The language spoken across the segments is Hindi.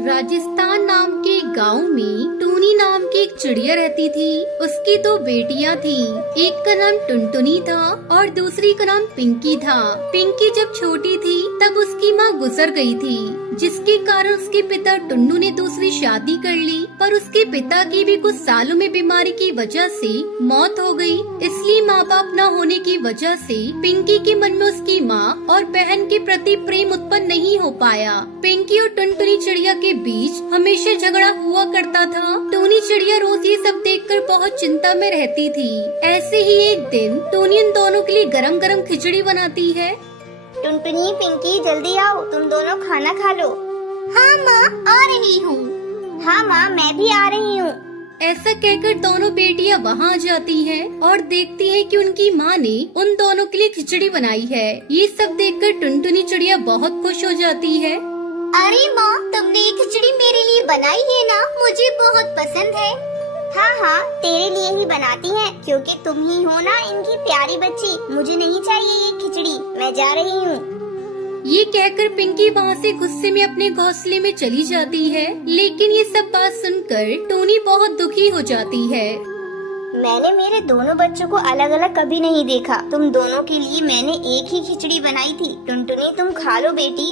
राजस्थान नाम के गांव में टूनी नाम की एक चिड़िया रहती थी। उसकी दो बेटियां थी। एक का नाम टुनटुनी था और दूसरी का नाम पिंकी था। पिंकी जब छोटी थी तब उसकी माँ गुजर गई थी, जिसके कारण उसके पिता टुन्नू ने दूसरी शादी कर ली। पर उसके पिता की भी कुछ सालों में बीमारी की वजह से मौत हो गई। इसलिए माँ बाप न होने की वजह से पिंकी के मन में उसकी माँ और बहन के प्रति प्रेम उत्पन्न नहीं हो पाया। पिंकी और टुनटुनी चिड़िया के बीच हमेशा झगड़ा हुआ करता था। टूनी चिड़िया रोज ये सब देखकर बहुत चिंता में रहती थी। ऐसे ही एक दिन टूनी उन दोनों के लिए गरम गरम खिचड़ी बनाती है। टुनटुनी, पिंकी, जल्दी आओ, तुम दोनों खाना खा लो। हाँ माँ, आ रही हूँ। हाँ माँ, मैं भी आ रही हूँ। ऐसा कहकर दोनों बेटियां वहाँ आ जाती हैं और देखती हैं कि उनकी माँ ने उन दोनों के लिए खिचड़ी बनाई है। ये सब देखकर टुनटुनी चिड़िया बहुत खुश हो जाती है। अरे माँ, तुमने ये खिचड़ी मेरे लिए बनाई है ना? मुझे बहुत पसंद है। हाँ हाँ, तेरे लिए ही बनाती हैं, क्योंकि तुम ही हो ना इनकी प्यारी बच्ची। मुझे नहीं चाहिए ये खिचड़ी, मैं जा रही हूँ। ये कहकर पिंकी वहाँ से गुस्से में अपने घोंसले में चली जाती है। लेकिन ये सब बात सुनकर टूनी बहुत दुखी हो जाती है। मैंने मेरे दोनों बच्चों को अलग अलग कभी नहीं देखा। तुम दोनों के लिए मैंने एक ही खिचड़ी बनाई थी। टुनटुनी, तुम खा लो बेटी।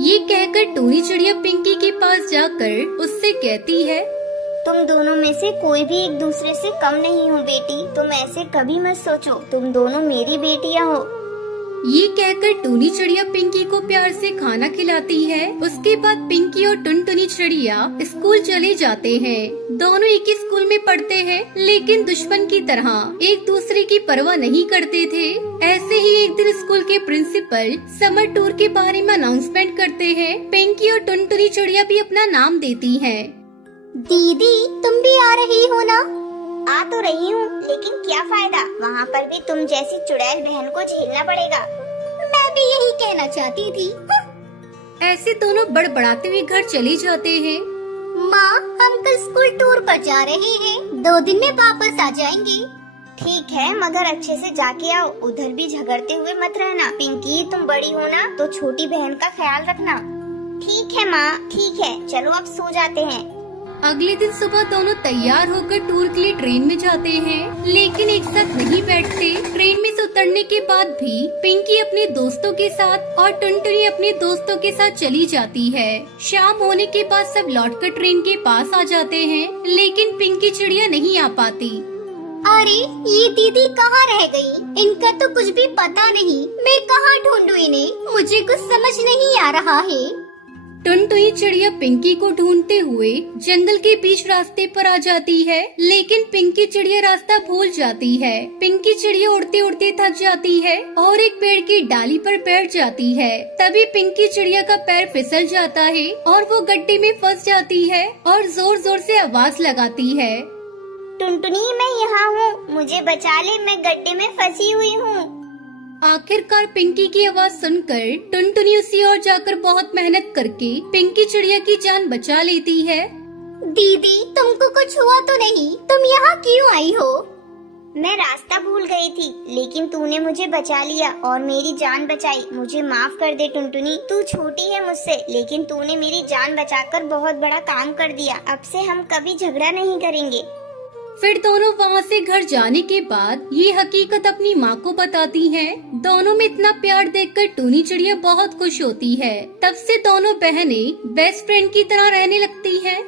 ये कहकर टूनी चिड़िया पिंकी के पास जाकर उससे कहती है, तुम दोनों में से कोई भी एक दूसरे से कम नहीं हो बेटी। तुम ऐसे कभी मत सोचो, तुम दोनों मेरी बेटियां हो। ये कहकर टूनी चिड़िया पिंकी को प्यार से खाना खिलाती है। उसके बाद पिंकी और टुनटुनी चिड़िया स्कूल चले जाते हैं। दोनों एक ही स्कूल में पढ़ते हैं, लेकिन दुश्मन की तरह एक दूसरे की परवाह नहीं करते थे। ऐसे ही एक दिन स्कूल के प्रिंसिपल समर टूर के बारे में अनाउंसमेंट करते हैं। पिंकी और टुनटुनी चिड़िया भी अपना नाम देती है। दीदी, तुम भी आ रही हो ना? आ तो रही हूँ, लेकिन क्या फायदा, वहाँ पर भी तुम जैसी चुड़ैल बहन को झेलना पड़ेगा। मैं भी यही कहना चाहती थी। ऐसे दोनों बड़बड़ाते हुए घर चले जाते हैं। माँ, हम कल स्कूल टूर पर जा रहे हैं। 2 दिन में वापस आ जाएंगे। ठीक है, मगर अच्छे से जाके आओ। उधर भी झगड़ते हुए मत रहना। पिंकी, तुम बड़ी हो ना, तो छोटी बहन का ख्याल रखना। ठीक है माँ, ठीक है, चलो अब सो जाते हैं। अगले दिन सुबह दोनों तैयार होकर टूर के लिए ट्रेन में जाते हैं, लेकिन एक साथ नहीं बैठते। ट्रेन में से उतरने के बाद भी पिंकी अपने दोस्तों के साथ और टुनटुनी अपने दोस्तों के साथ चली जाती है। शाम होने के बाद सब लौटकर ट्रेन के पास आ जाते हैं, लेकिन पिंकी चिड़िया नहीं आ पाती। अरे, ये दीदी कहाँ रह गई? इनका तो कुछ भी पता नहीं। मैं कहाँ ढूंढूं इन्हें? मुझे कुछ समझ नहीं आ रहा है। टुनटुनी चिड़िया पिंकी को ढूंढते हुए जंगल के बीच रास्ते पर आ जाती है, लेकिन पिंकी चिड़िया रास्ता भूल जाती है। पिंकी चिड़िया उड़ते उड़ते थक जाती है और एक पेड़ की डाली पर बैठ जाती है। तभी पिंकी चिड़िया का पैर फिसल जाता है और वो गड्ढे में फंस जाती है और जोर जोर से आवाज लगाती है, टुनटुनी, मैं यहाँ हूँ, मुझे बचा ले, मैं गड्ढे में फंसी हुई हूँ। आखिरकार पिंकी की आवाज सुनकर टुनटुनी उसी ओर जाकर बहुत मेहनत करके पिंकी चिड़िया की जान बचा लेती है। दीदी, तुमको कुछ हुआ तो नहीं? तुम यहाँ क्यों आई हो? मैं रास्ता भूल गई थी, लेकिन तूने मुझे बचा लिया और मेरी जान बचाई। मुझे माफ कर दे टुनटुनी। तू छोटी है मुझसे, लेकिन तूने मेरी जान बचाकर बहुत बड़ा काम कर दिया। अब से हम कभी झगड़ा नहीं करेंगे। फिर दोनों वहाँ से घर जाने के बाद ये हकीकत अपनी माँ को बताती हैं। दोनों में इतना प्यार देखकर टूनी चिड़िया बहुत खुश होती है। तब से दोनों बहनें बेस्ट फ्रेंड की तरह रहने लगती हैं।